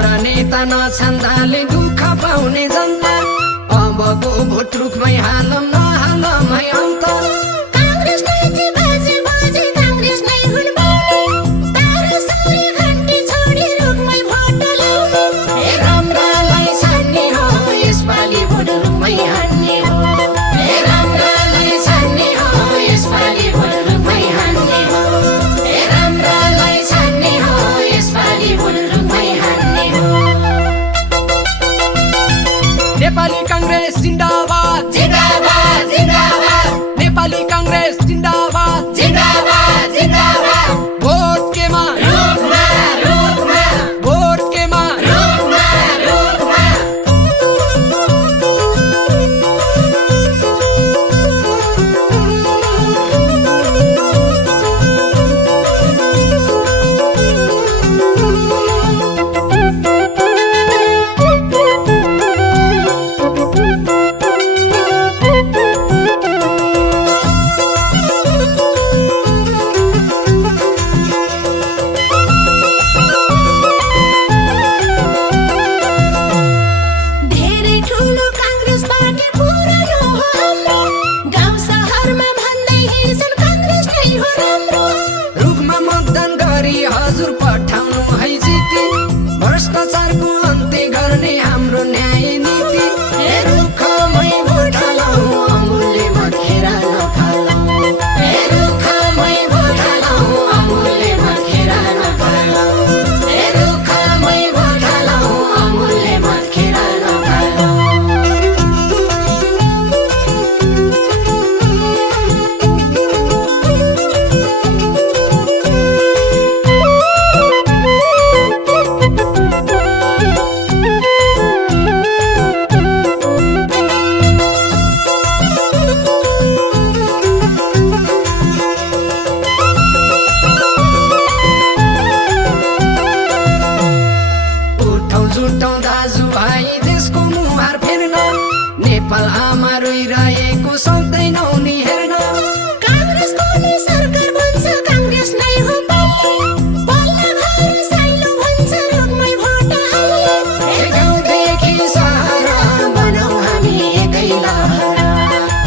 हाम्रा नेता नछन्दाले दुःख पाउने जनता अबको भोट रुखमै हालम नहालम है अन्त कांग्रेस नै बाजे बाजे कांग्रेस नै हुन पाउने तारा सौरी घन्टी छोडी रुखमै भोट लाउने हे राम्रालाई छान्ने हो यसपालि भोट रुखमै हान्ने हो हे राम्रालाई छान्ने हो यसपालि भोट रुखमै हान्ने हो हे राम्रालाई छान्ने हो यसपालि भोट रुखमै हान्ने हो नेपाली कांग्रेस जिन्दाबाद जिन्दाबाद जिन्दाबाद नेपाली कांग्रेस जिन्दाबाद जिन्दाबाद जिन्दाबाद भोट केमा रुखमा रुखमा भोट केमा रुखमा रुखमा धेरै ठुलो कांग्रेस पार्टी पुरानो हो हाम्रो गाउँ शहरमा भन्दै हिँड्छन् कांग्रेस नै हो राम्रो रुखमा मतदान गरी हजुर पठाउनु है जिती भ्रष्टाचारको अन्त्य गर्ने हाम्रो न्याय नीति हे रुखमै भोट हालौँ अमूल्य मत खेर नफालौँ हे रुखमै भोट हालौँ अमूल्य मत खेर नफालौँ हे रुखमै भोट हालौँ अमूल्य मत खेर नफालौँ उठौँ जुटौँ दाजुभाइ देशको मुहार फेर्न नेपाल आमा रोइरहेको सक्दैनौ नि हेर्न कांग्रेसको नै सरकार भन्छ कांग्रेस नै हो बल्ल बल्ल घर साइलो भन्छ रुखमै भोट हाल्ने हे गाउँदेखि सहर बनाऊ हामी एकै लहर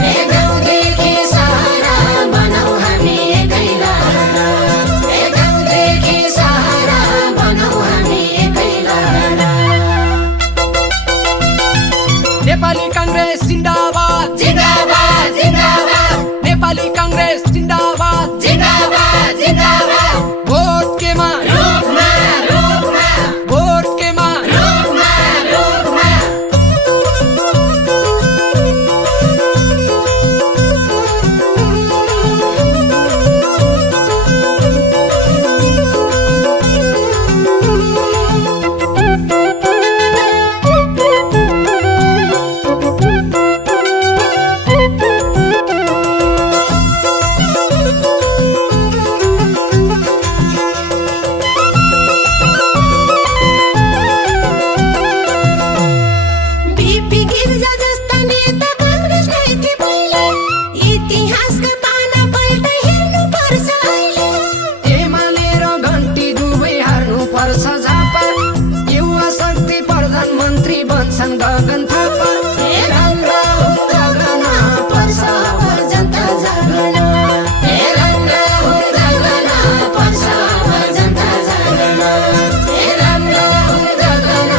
हे गाउँदेखि सहर बनाऊ हामी एकै लहर हे गाउँदेखि सहर बनाऊ हामी एकै लहर नेपाली कांग्रेस जिन्दाबाद जिन्दाबाद जिन्दाबाद नेपाली कांग्रेस जिन्दाबाद जिन्दाबाद जिन्दाबाद भोट केमा रुखमा रुखमा भोट केमा रुखमा रुखमा बीपी गिर्जा जस्ता नेता कांग्रेस नै थिए पहिले इतिहासका पाना पल्ट हेर्नु पर्छ अहिले एमाले र घन्टी दुवै हार्नु पर्छ झापा युवा शक्ति प्रधानमन्त्री बन्छन् गगन थापा हे राम्रा हुन गगन पर्छ अब जनता जागरण हे राम्रा हुन गगन पर्छ अब जनता जागरण हे राम्रा हुन गगन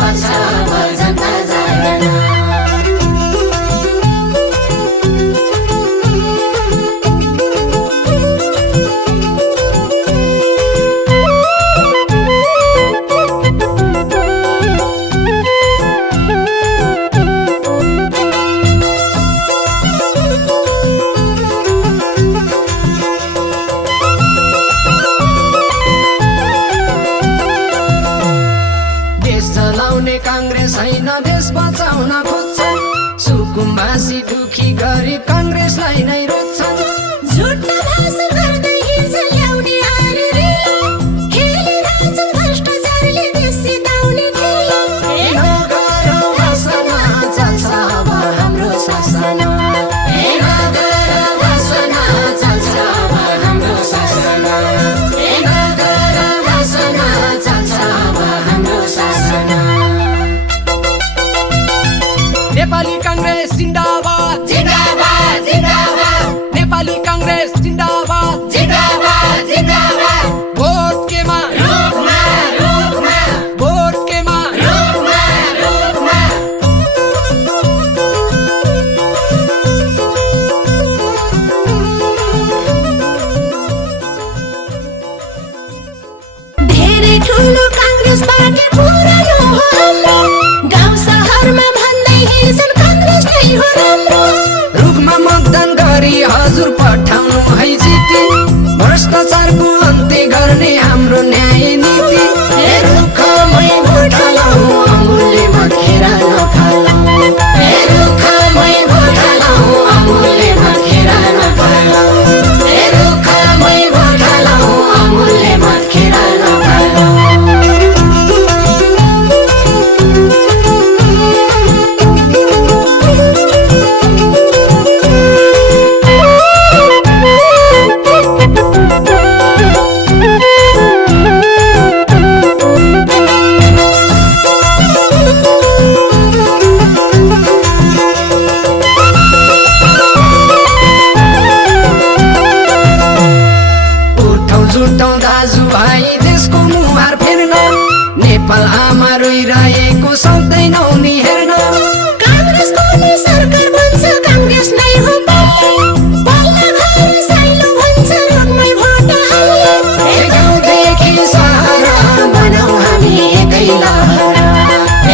पर्छ अब जनता जागरण देश चलाउने कांग्रेस होइन देश बचाउन खोज्छ सुकुम्बासी दुखी गरिब कांग्रेसलाई नै रोज्छन् झुटा भाषण गर्दै हिंसा ल्याउने हारेरिलो खेलिरहेछन् भ्रष्टाचारले देश सिधाउने ढिलो हे नगरौँ वासना चल्छ अब हाम्रो शासन हे नगरौँ वासना चल्छ अब हाम्रो शासन हे नगरौँ वासना चल्छ अब हाम्रो शासन रोइरहेको सक्दैनौ नि हेर्न काङ्ग्रेसको नि सरकार भन्छ काङ्ग्रेस नै हो बल्ल घर साइलो भन्छ रुखमै भोट हाल्ने ए गाउँदेखि सहर बनाऊ हामी एकै लहर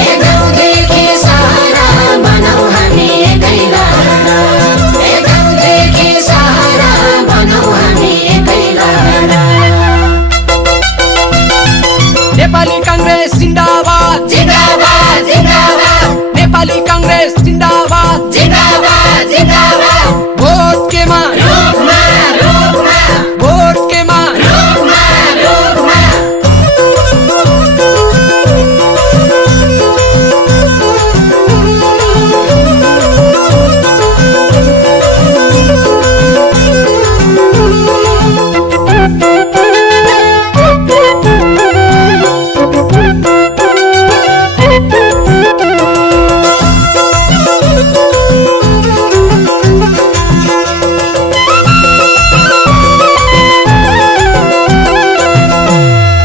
ए गाउँदेखि सहर बनाऊ हामी एकै लहर ए गाउँदेखि सहर बनाऊ हामी एकै लहर नेपाली काङ्ग्रेस जिन्दाबाद